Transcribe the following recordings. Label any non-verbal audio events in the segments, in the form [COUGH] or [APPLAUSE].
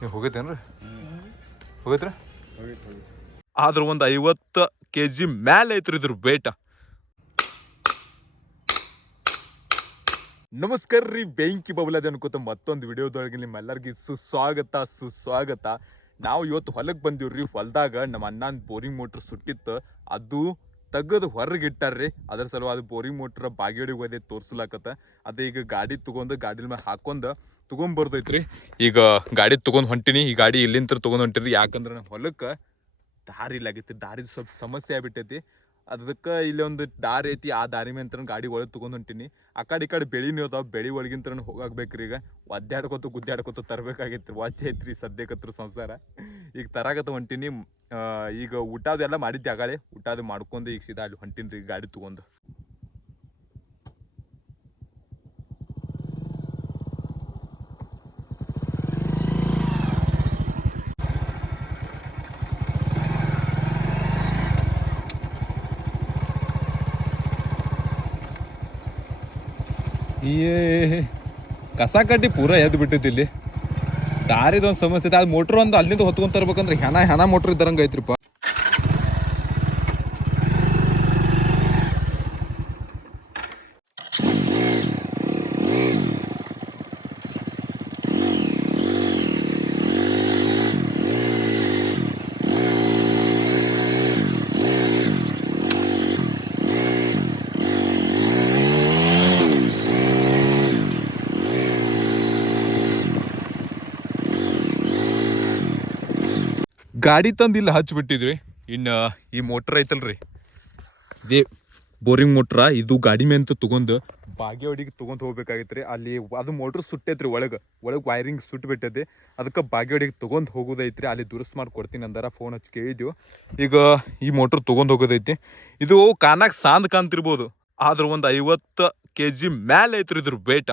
ನೀವು ಹೋಗೈತೇನ್ರಿ ಹೋಗೈತ್ರಿ ಆದ್ರೆ ಒಂದು ಐವತ್ತು ಕೆ ಜಿ ಮ್ಯಾಲೆ ಐತ್ರಿ ಇದ್ರ ಬೇಟ ನಮಸ್ಕಾರ ರೀ ಬೆಂಕಿ ಬಬಲದ ಅನ್ಕೋತ ಮತ್ತೊಂದು ವಿಡಿಯೋದೊಳಗೆ ನಿಮ್ಮೆಲ್ಲರಿಗೂ ಸುಸ್ವಾಗತ ಸುಸ್ವಾಗತ. ನಾವು ಇವತ್ತು ಹೊಲಕ್ಕೆ ಬಂದಿವ್ರಿ ಹೊಲದಾಗ ನಮ್ಮ ಅಣ್ಣನ ಬೋರಿಂಗ್ ಮೋಟ್ರ್ ಸುಟ್ಟಿತ್ತು. ಅದು ತೆಗೆದು ಹೊರಗಿಟ್ಟಾರ್ರಿ. ಅದ್ರ ಸಲುವಾಗಿ ಬೋರಿಂಗ್ ಮೋಟ್ರ್ ಬಾಗೇಡಿಗೆ ಹೋದೆ ತೋರ್ಸ್ಲಾಕತ್ತ. ಅದೇ ಈಗ ಗಾಡಿ ತಗೊಂಡು ಗಾಡಿ ಮೇಲೆ ಹಾಕೊಂಡು ತಗೊಂಬರ್ದೈತ್ರಿ ಈಗ ಗಾಡಿ ತಗೊಂಡ್ ಹೊಂಟಿನಿ. ಈ ಗಾಡಿ ಇಲ್ಲಿಂದ ತೊಗೊಂಡು ಹೊಂಟಿರಿ. ಯಾಕಂದ್ರೆ ನಮ್ಮ ಹೊಲಕ್ಕೆ ದಾರಿ ಇಲ್ಲಾಗೈತಿ ದಾರಿದು ಸ್ವಲ್ಪ ಸಮಸ್ಯೆ ಆಗ್ಬಿಟ್ಟೈತಿ. ಅದಕ್ಕೆ ಇಲ್ಲಿ ಒಂದು ದಾರಿ ಐತಿ, ಆ ದಾರಿ ಮೇಲೆ ಗಾಡಿ ಒಳಗೆ ತಗೊಂಡ್ ಹೊಂಟೀನಿ. ಆ ಕಡೆ ಈ ಕಡೆ ಬೆಳಿನೂ ಅದಾವ ಬೆಳಿ ಒಳಗಿಂತ ಹೋಗಾಕ್ಬೇಕ್ರಿ ಈಗ. ಒದ್ದಾಡ್ಕೊತ, ಗುದ್ದಾಡ್ಕೊತ ತರಬೇಕಾಗಿತ್ತು. ವಾಚ್ ಐತ್ರಿ ಸದ್ಯಕತ್ರ ಸಂಸಾರ. ಈಗ ತರಾಗತ್ತ ಹೊಂಟೀನಿ. ಈಗ ಊಟದೆಲ್ಲ ಮಾಡಿದ್ದೆ ಆಗಾಳೆ. ಊಟದ ಮಾಡ್ಕೊಂಡು ಈಗ ಸೀದಾ ಅಲ್ಲಿ ಹೊಂಟೀನಿ ಈಗ ಗಾಡಿ ತಗೊಂಡು. ಏ, ಕಸ ಕಡ್ಡಿ ಪೂರ ಎದ್ದು ಬಿಟ್ಟೈತಿ ಇಲ್ಲಿ. ದಾರಿದೊಂದು ಸಮಸ್ಯೆ ಐತೆ ಅದು ಮೋಟ್ರ್ ಒಂದು ಅಲ್ಲಿಂದ ಹೊತ್ಕೊಂತ ಇರ್ಬೇಕಂದ್ರೆ ಹೆಣ ಹೆಣ ಮೋಟ್ರ್ ಇದ್ದಂಗೆ ಐತ್ರಿಪ್ಪ. ಗಾಡಿ ತಂದು ಇಲ್ಲಿ ಹಚ್ಚಿಬಿಟ್ಟಿದ್ವಿ ಇನ್ನು ಈ ಮೋಟ್ರ್ ಐತಲ್ರಿ. ಇದೇ ಬೋರಿಂಗ್ ಮೋಟ್ರ ಇದು ಗಾಡಿ ಮೇಂತ ತಗೊಂಡು ತೊಗೊಂಡು ಹೋಗ್ಬೇಕಾಗಿತ್ತು ರೀ ಅಲ್ಲಿ ಅದು ಮೋಟ್ರ್ ಸುಟ್ಟೈತ್ರಿ ಒಳಗೆ. ಒಳಗೆ ವೈರಿಂಗ್ ಸುಟ್ಟು ಬಿಟ್ಟೈತಿ ಅದಕ್ಕೆ ಬಾಗೇವಾಡಿಗೆ ತೊಗೊಂಡು ಹೋಗೋದೈತ್ರಿ. ಅಲ್ಲಿ ದುರಸ್ತು ಮಾಡಿ ಕೊಡ್ತೀನಿ ಅಂದಾರ ಫೋನ್ ಹಚ್ಚಿ ಕೇಳಿದ್ವು. ಈಗ ಈ ಮೋಟ್ರ್ ತೊಗೊಂಡು ಹೋಗೋದೈತಿ. ಇದು ಕಾನಾಗ ಸಾಂದ್ ಕಾಂತಿರ್ಬೋದು ಆದ್ರೆ ಒಂದು ಐವತ್ತು ಕೆ ಜಿ ಮ್ಯಾಲೆ ಐತ್ರಿ ಇದ್ರ ಬೇಟ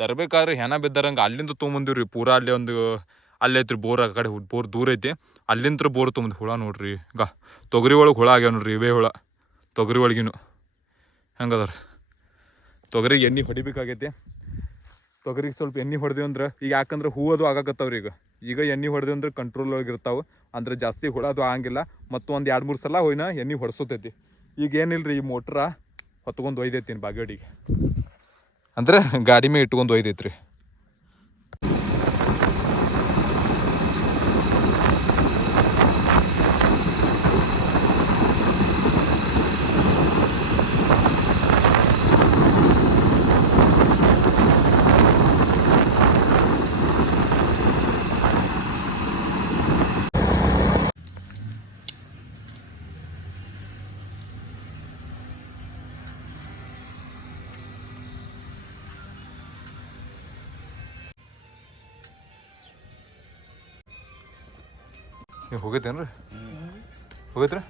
ತರ್ಬೇಕಾದ್ರೆ ಹೆಣ ಬಿದ್ದಾರಂಗೆ ಅಲ್ಲಿಂದ ತೊಗೊಂಬಂದಿವ್ರಿ. ಪೂರಾ ಅಲ್ಲಿ ಒಂದು ಅಲ್ಲಿ ಐತ್ರಿ ಬೋರ್ ಆ ಕಡೆ ಬೋರ್ ದೂರ ಐತಿ. ಅಲ್ಲಿಂತ್ರ ಬೋರ್ ತುಂಬಿದ ಹುಳ ನೋಡ್ರಿ. ಈಗ ತೊಗರಿ ಒಳಗೆ ಹುಳ ಆಗ್ಯಾವ ನೋಡ್ರಿ, ಇವೇ ಹುಳ. ತೊಗರಿ ಒಳಗಿನು. ಹೆಂಗದಾರ? ತೊಗರಿಗೆ ಎಣ್ಣೆ ಹೊಡಿಬೇಕಾಗೈತಿ. ತೊಗರಿಗೆ ಸ್ವಲ್ಪ ಎಣ್ಣೆ ಹೊಡೆದೇವು ಅಂದ್ರೆ ಈಗ ಯಾಕಂದ್ರೆ ಹೂ ಅದು ಆಗಾಕತ್ತಾವ್ರಿ ಈಗ. ಈಗ ಎಣ್ಣೆ ಹೊಡೆದೇವು ಅಂದ್ರೆ ಕಂಟ್ರೋಲ್ ಒಳಗೆ ಇರ್ತಾವೆ. ಅಂದ್ರೆ ಜಾಸ್ತಿ ಹುಳ ಅದು ಆಗಂಗಿಲ್ಲ. ಮತ್ತು ಒಂದು ಎರಡು ಮೂರು ಸಲ ಹೋಯ್ನ ಎಣ್ಣೆ ಹೊಡ್ಸೋತೈತಿ. ಈಗ ಏನಿಲ್ರಿ ಈ ಮೋಟ್ರ ಹೊತ್ಕೊಂಡು ಒಯ್ದೈತೀನಿ ಬಾಗೇಡಿಗೆ. ಅಂದ್ರೆ ಗಾಡಿ ಮೇಲೆ ಇಟ್ಕೊಂಡು ಒಯ್ದೈತ್ರಿ. ನೀವು ಹೋಗೈತೇನ್ರಿ ಹೋಗೈತ್ರಿ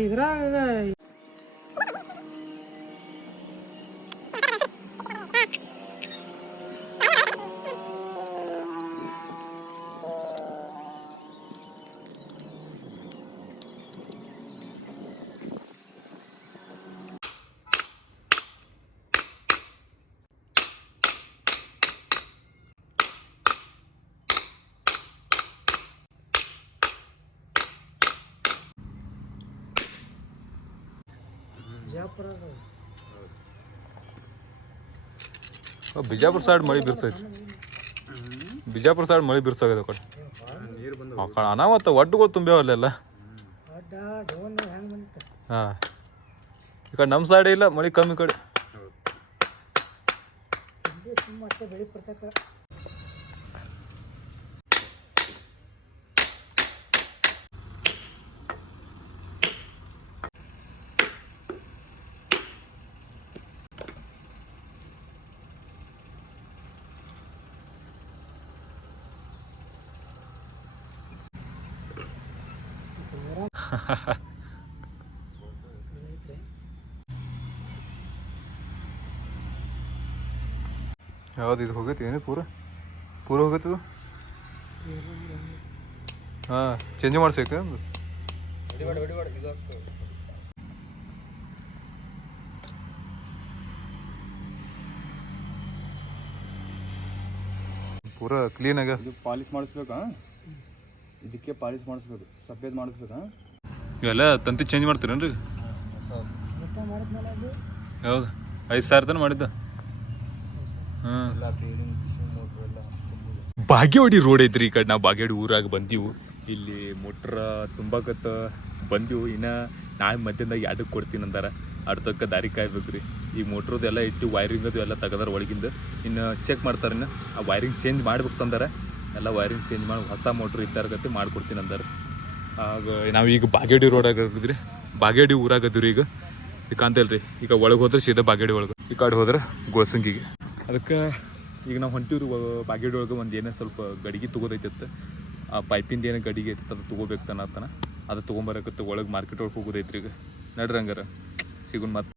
ಇದ್ರಾಗ ಬಿಜಾಪುರದ ಬಿಜಾಪುರ ಸೈಡ್ ಮಳೆ ಬಿರ್ಸೈತಿ ಬಿಜಾಪುರ ಸೈಡ್ ಮಳೆ ಬಿರ್ಸಾಗದ ಕಡೆ ಅನಾವತ್ತ ಒಡ್ಡುಗಳು ತುಂಬ್ಯಾವ ಅಲ್ಲೆಲ್ಲ. ಹಾಂ. ಈ ಕಡೆ ನಮ್ಮ ಸೈಡ್ ಇಲ್ಲ ಮಳೆ ಕಮ್ಮಿ ಕಡೆ. [LAUGHS] ಯಾವ್ದು ಇದು ಹೋಗೈತಿ? ಏನು ಪೂರ? ಪೂರ ಹೋಗೈತದು ಹಾಂ ಚೇಂಜ್ ಮಾಡ್ಸೇಕ ಪೂರ ಕ್ಲೀನಾಗ ಪಾಲಿಶ್ ಮಾಡಿಸ್ಬೇಕಾ? ಇದಕ್ಕೆ ಪಾಲಿಶ್ ಮಾಡಿಸ್ಬೇಕು. ಸಫೇದ್ ಮಾಡಿಸ್ಬೇಕಾ? ಇವೆಲ್ಲ ತಂತಿ ಚೇಂಜ್ ಮಾಡ್ತೀರೇನ್ರಿ? ಹೌದು. ಐದು ಸಾವಿರ ತನಕ ಮಾಡಿದ್ದ. ಹಾಂ. ಬಾಗೇವಾಡಿ ರೋಡ್ ಐತ್ರಿ ಈ ಕಡೆ. ನಾವು ಬಾಗೇವಾಡಿ ಊರಾಗ ಬಂದೀವು. ಇಲ್ಲಿ ಮೋಟ್ರ ತುಂಬಾಕತ್ತ ಬಂದೀವು. ಇನ್ನು ನಾಳೆ ಮಧ್ಯಾಹ್ನದಾಗ ಎರಡಕ್ಕೆ ಕೊಡ್ತೀನಿ ಅಂದಾರ. ಅಡ್ತಕ್ಕ ದಾರಿ ಕಾಯ್ಬೇಕ್ರಿ. ಈ ಮೋಟ್ರದ್ದು ಎಲ್ಲ ಇಟ್ಟು ವೈರಿಂಗ್ ಅದು ಎಲ್ಲ ತೆಗದಾರ ಒಳಗಿಂದ. ಇನ್ನು ಚೆಕ್ ಮಾಡ್ತಾರೆ ಇನ್ನು. ಆ ವೈರಿಂಗ್ ಚೇಂಜ್ ಮಾಡ್ಬೇಕು ಎಲ್ಲ ವೈರಿಂಗ್ ಚೇಂಜ್ ಮಾಡಿ ಹೊಸ ಮೋಟ್ರ್ ಇದ್ದಾರಗತ್ತೆ ಮಾಡ್ಕೊಡ್ತೀನಿ ಅಂದಾರ. ನಾವು ಈಗ ಬಾಗೇಡಿ ರೋಡಾಗ ಇದ್ರಿ ಬಾಗೇಡಿ ಊರಾಗ ಅದೀವಿ ಈಗ ಈಗ ಕಾಂತಲ್ರಿ ಈಗ ಒಳಗೆ ಹೋದ್ರೆ ಸೀದಾ ಬಾಗೇಡಿ ಒಳಗೆ. ಈ ಕಡೆ ಹೋದ್ರೆ ಗೋಸಂಗಿಗೆ. ಅದಕ್ಕೆ ಈಗ ನಾವು ಹೊಂಟಿವ್ರಿ ಬಾಗೇಡಿ ಒಳಗೆ ಒಂದು ಏನೇ ಸ್ವಲ್ಪ ಗಡಿಗೆ ತೊಗೋದೈತಿತ್ತು ಆ ಪೈಪಿಂದ ಏನೋ ಗಡಿಗೆ ಐತಿತ್ತು ಅದು ತೊಗೋಬೇಕು ತನ ಅದು ತೊಗೊಂಬರಕತ್ತೆ ಒಳಗೆ ಮಾರ್ಕೆಟ್ ಒಳಗೆ ಹೋಗೋದೈತ್ರಿ ಈಗ. ನಡ್ರಿ ಹಂಗಾರ. ಸಿಗುನ್ ಮತ್ತೆ